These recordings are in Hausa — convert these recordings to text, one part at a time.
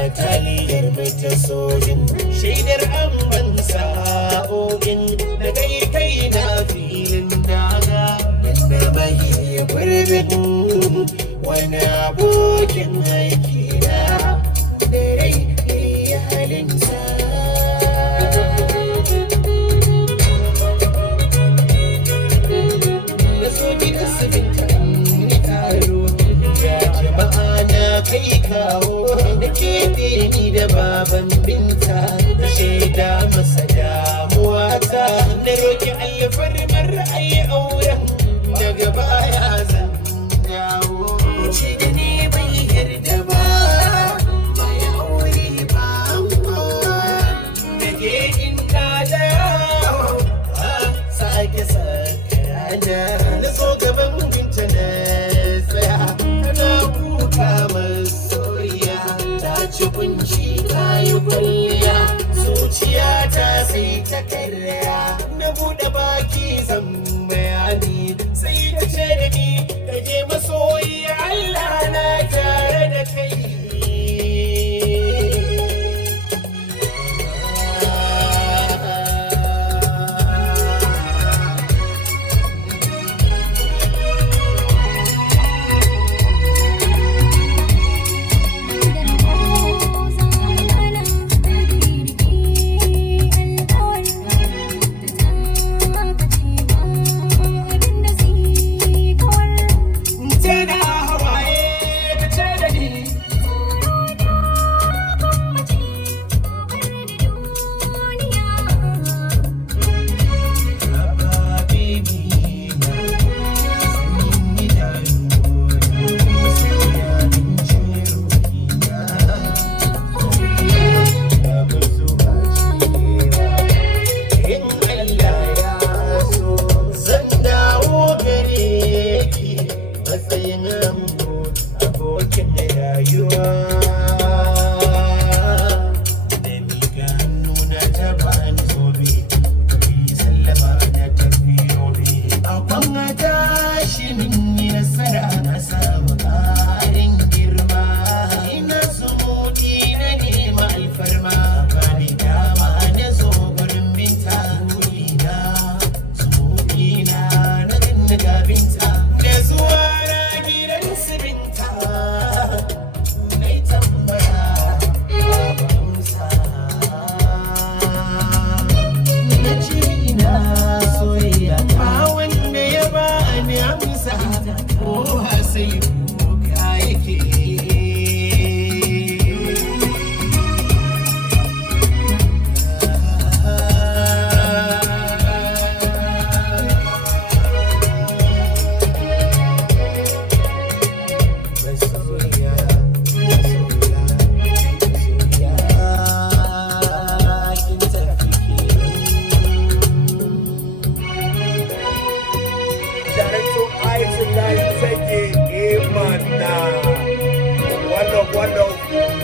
bataliyar mai ta sojin shaidar an ban sa'o'in da kai na filin daga na mai gurbin wani abokin aiki na da rai ya halinsa da soji da sabinta ni karo ya jama'a na kai kawo da keɓe ni da baban binta da shaida masa damuwa ta da roƙi alfarmar ra'ayi auren daga baya zan dawo ce da ne bai yarda ba ya aure ba da ke inda da yawo sake sakarana na so gaban binta na tsaya tana kuka masoyiya ta ci kunshi kayi kwalliya zuciya ta sai ta karya na buɗe baki zan bayani sai ta ce da ni ka je masoyi Allah na tare da kai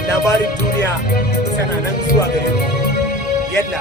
labarin duniya tana nan zuwa gare mu yalla